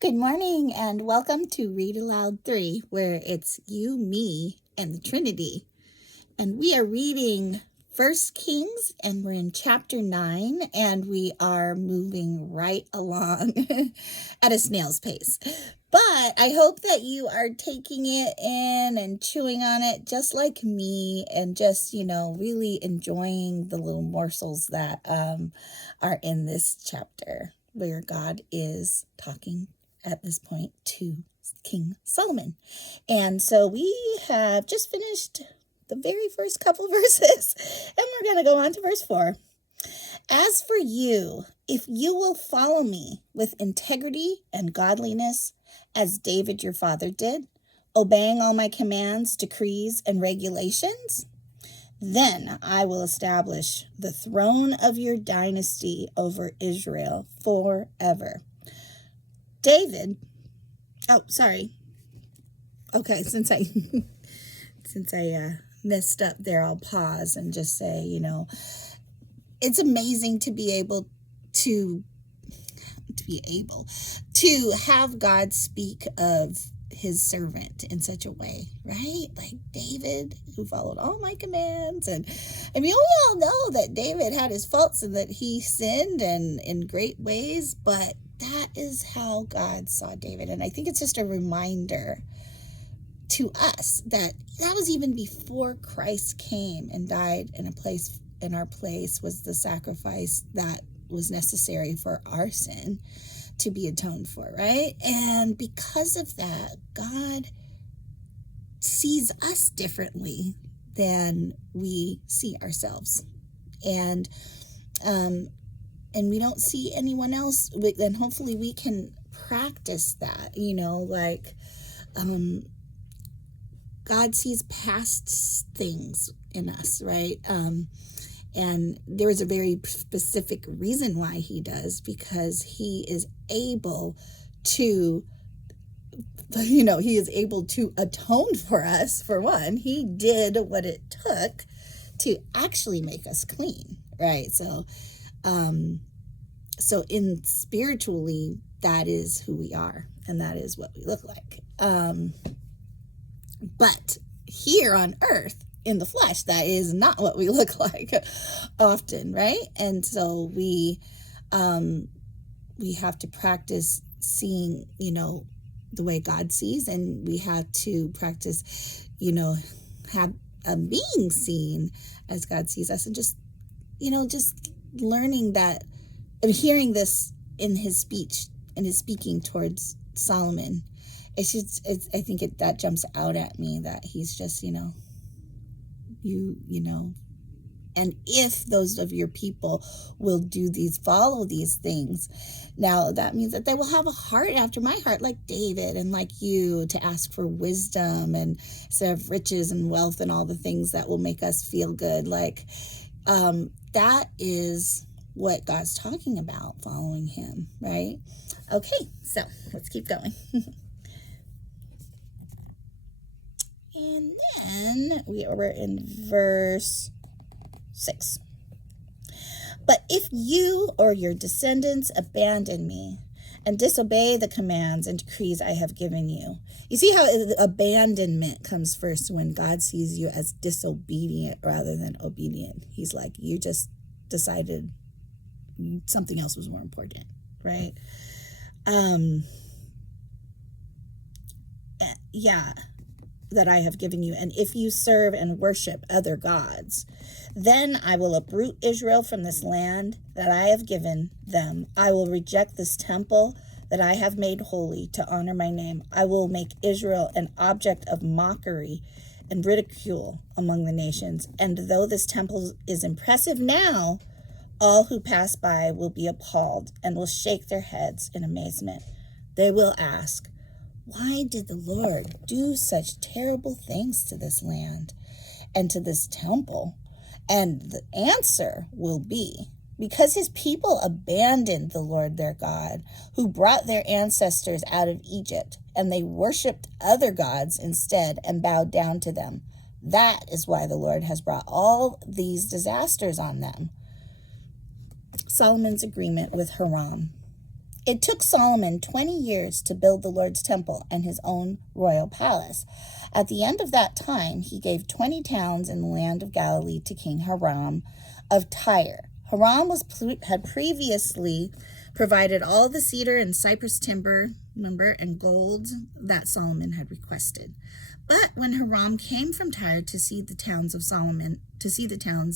Good morning and welcome to Read Aloud 3, where it's you, me, and the Trinity. And we are reading 1 Kings, and we're in chapter 9, and we are moving right along at a snail's pace. But I hope that you are taking it in and chewing on it just like me, and just, really enjoying the little morsels that are in this chapter, where God is talking at this point to King Solomon. And so we have just finished the very first couple verses, and we're going to go on to verse 4. As for you, if you will follow me with integrity and godliness, as David your father did, obeying all my commands, decrees, and regulations, then I will establish the throne of your dynasty over Israel forever. David, okay, since I messed up there, I'll pause and just say, it's amazing to be able to have God speak of his servant in such a way, right? Like David, who followed all my commands. And I mean, we all know that David had his faults and that he sinned and in great ways, but that is how God saw David. And I think it's just a reminder to us that was even before Christ came and died in our place, was the sacrifice that was necessary for our sin to be atoned for, right? And because of that, God sees us differently than we see ourselves. And we don't see anyone else, and hopefully we can practice that, God sees past things in us, right? And there is a very specific reason why he does, because he is able to, atone for us, for one. He did what it took to actually make us clean, right? So in spiritually, that is who we are, and that is what we look like. But here on earth, in the flesh, that is not what we look like often, right? And so we have to practice seeing, the way God sees, and we have to practice, have being seen as God sees us, and just learning that and hearing this in his speech and his speaking towards Solomon. I think that jumps out at me, that he's just, and if those of your people will follow these things, now that means that they will have a heart after my heart, like David and like you, to ask for wisdom and instead of riches and wealth and all the things that will make us feel good. Like, that is what God's talking about, following him, right? Okay, so let's keep going. And then we are in verse 6. But if you or your descendants abandon me and disobey the commands and decrees I have given you. You see how abandonment comes first when God sees you as disobedient rather than obedient. He's like, you just decided something else was more important, right? That I have given you. And if you serve and worship other gods, then I will uproot Israel from this land that I have given them. I will reject this temple that I have made holy to honor my name. I will make Israel an object of mockery and ridicule among the nations. And though this temple is impressive now, all who pass by will be appalled and will shake their heads in amazement. They will ask, why did the Lord do such terrible things to this land and to this temple? And the answer will be, because his people abandoned the Lord their God, who brought their ancestors out of Egypt, and they worshipped other gods instead and bowed down to them. That is why the Lord has brought all these disasters on them. Solomon's agreement with Hiram. It took Solomon 20 years to build the Lord's temple and his own royal palace. At the end of that time, he gave 20 towns in the land of Galilee to King Hiram of Tyre. Hiram had previously provided all the cedar and cypress timber, remember, and gold that Solomon had requested. But when Hiram came from Tyre to see the towns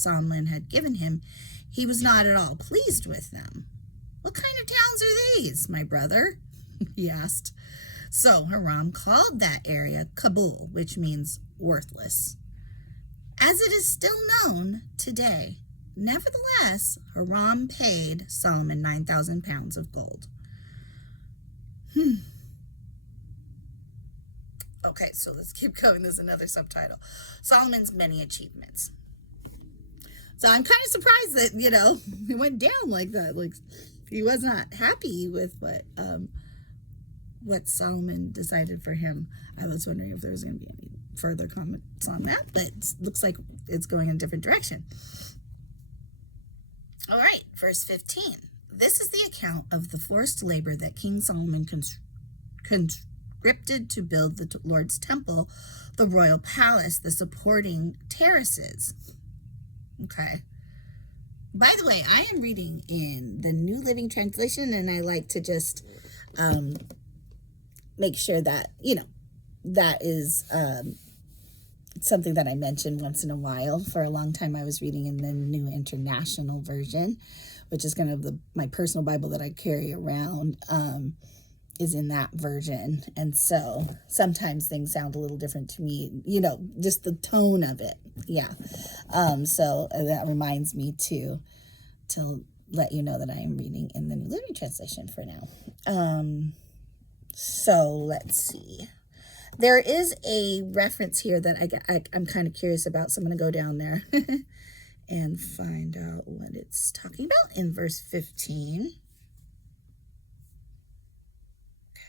Solomon had given him, he was not at all pleased with them. "What kind of towns are these, my brother?" he asked. So Hiram called that area Kabul, which means worthless, as it is still known today. Nevertheless, Hiram paid Solomon 9,000 pounds of gold. Okay, so let's keep going. There's another subtitle. Solomon's many achievements. So I'm kind of surprised that, it went down like that. Like, he was not happy with what Solomon decided for him. I was wondering if there was going to be any further comments on that, but it looks like it's going in a different direction. All right, verse 15. This is the account of the forced labor that King Solomon conscripted to build the Lord's temple, the royal palace, the supporting terraces. Okay. By the way, I am reading in the New Living Translation, and I like to just make sure that, that is something that I mention once in a while. For a long time, I was reading in the New International Version, which is kind of my personal Bible that I carry around, is in that version. And so sometimes things sound a little different to me, just the tone of it. Yeah. So that reminds me to let you know that I am reading in the New Living Translation for now. So let's see. There is a reference here that I'm kind of curious about, so I'm going to go down there and find out what it's talking about in verse 15.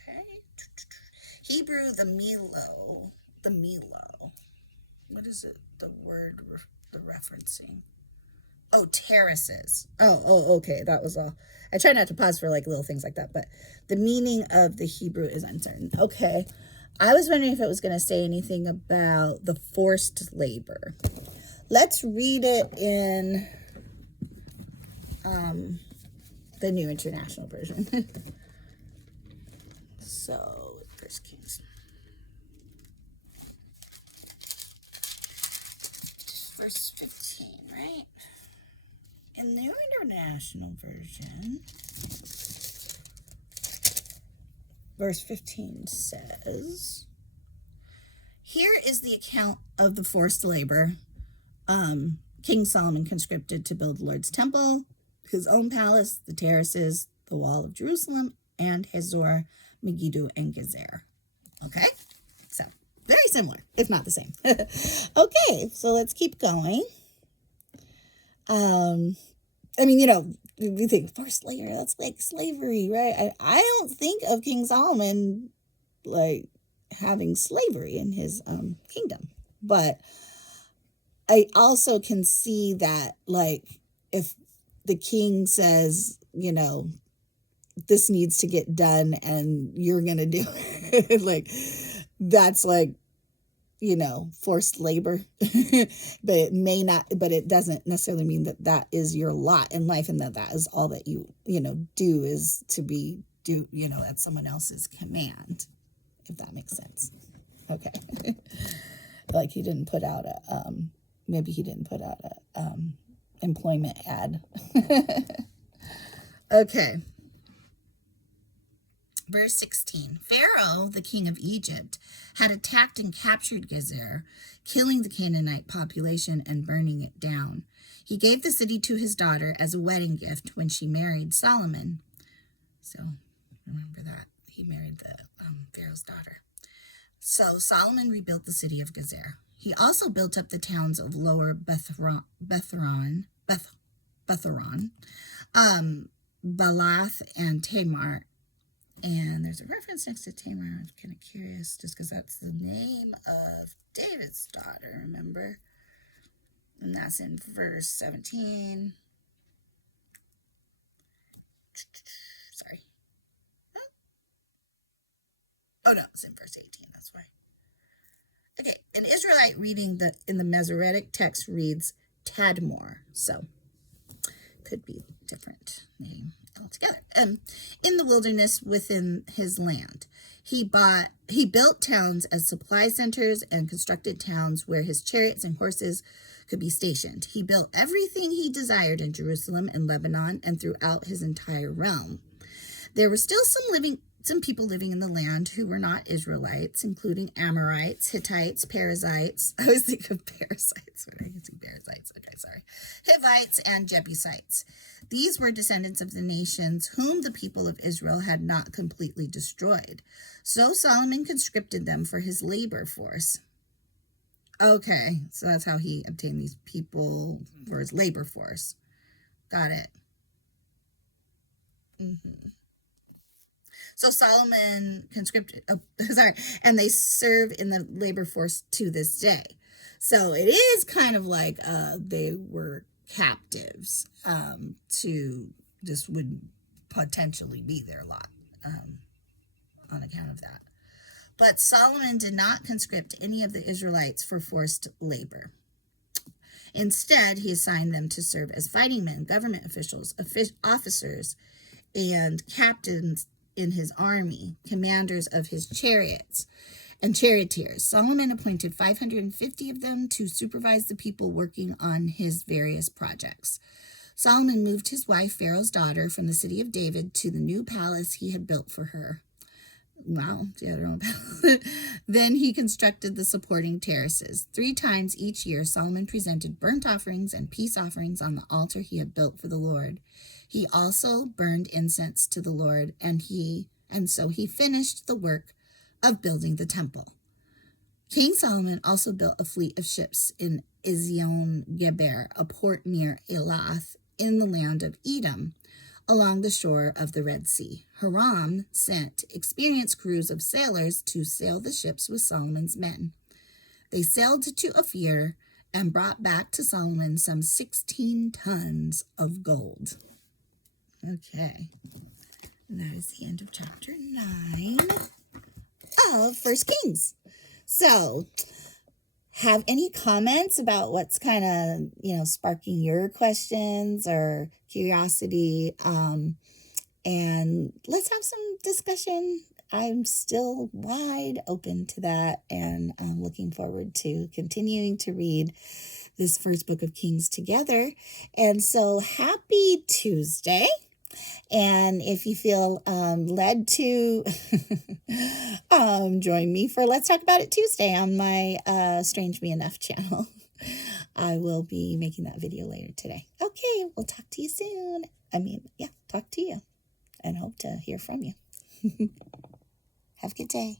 Okay. Hebrew, the Milo. What is it? The word the referencing? Oh, terraces. Oh, okay. That was all. I try not to pause for like little things like that, but the meaning of the Hebrew is uncertain. Okay. I was wondering if it was going to say anything about the forced labor. Let's read it in the New International Version. So, 1 Kings. Verse 15, right? In the New International Version, verse 15 says, "Here is the account of the forced labor King Solomon conscripted to build the Lord's temple, his own palace, the terraces, the wall of Jerusalem, and Hazor, Megiddo, and Gezer." Okay, so very similar, if not the same. Okay, so let's keep going. We think forced labor, that's like slavery, right? I don't think of King Solomon like having slavery in his kingdom, but I also can see that, like, if the king says, this needs to get done and you're gonna do it, like, that's like, forced labor. But it doesn't necessarily mean that that is your lot in life, and that is all that you do is to do at someone else's command, if that makes sense. Okay. Like he didn't put out a employment ad. Okay. Verse 16, Pharaoh, the king of Egypt, had attacked and captured Gezer, killing the Canaanite population and burning it down. He gave the city to his daughter as a wedding gift when she married Solomon. So remember that. He married the Pharaoh's daughter. So Solomon rebuilt the city of Gezer. He also built up the towns of Lower Betharon, Balath, and Tamar. And there's a reference next to Tamar. I'm kind of curious, just because that's the name of David's daughter, remember? And that's in verse 17. Sorry. Oh, no, it's in verse 18. That's why. Okay, an Israelite reading in the Masoretic text reads Tadmor. So, could be different name altogether. In the wilderness within his land, he built towns as supply centers and constructed towns where his chariots and horses could be stationed. He built everything he desired in Jerusalem and Lebanon and throughout his entire realm. There were still some people living in the land who were not Israelites, including Amorites, Hittites, Perizzites. I always think of parasites when I see parasites. Okay, sorry. Hivites and Jebusites. These were descendants of the nations whom the people of Israel had not completely destroyed. So Solomon conscripted them for his labor force. Okay, so that's how he obtained these people for his labor force. Got it. So Solomon conscripted, and they serve in the labor force to this day. So it is kind of like they were captives to this would potentially be their lot on account of that. But Solomon did not conscript any of the Israelites for forced labor. Instead, he assigned them to serve as fighting men, government officials, officers, and captains in his army, commanders of his chariots and charioteers. Solomon appointed 550 of them to supervise the people working on his various projects. Solomon moved his wife, Pharaoh's daughter, from the city of David to the new palace he had built for her. Wow, she had her own palace. Then he constructed the supporting terraces. 3 times each year, Solomon presented burnt offerings and peace offerings on the altar he had built for the Lord. He also burned incense to the Lord, and so he finished the work of building the temple. King Solomon also built a fleet of ships in Ezion Geber, a port near Elath in the land of Edom, along the shore of the Red Sea. Hiram sent experienced crews of sailors to sail the ships with Solomon's men. They sailed to Ophir and brought back to Solomon some 16 tons of gold. Okay, and that is the end of chapter 9 of 1 Kings. So, have any comments about what's kind of, sparking your questions or curiosity? And let's have some discussion. I'm still wide open to that, and I'm looking forward to continuing to read this first book of Kings together. And so happy Tuesday. And if you feel led to join me for Let's Talk About It Tuesday on my Strange Me Enough channel, I will be making that video later today. Okay, we'll talk to you soon. Talk to you and hope to hear from you. Have a good day.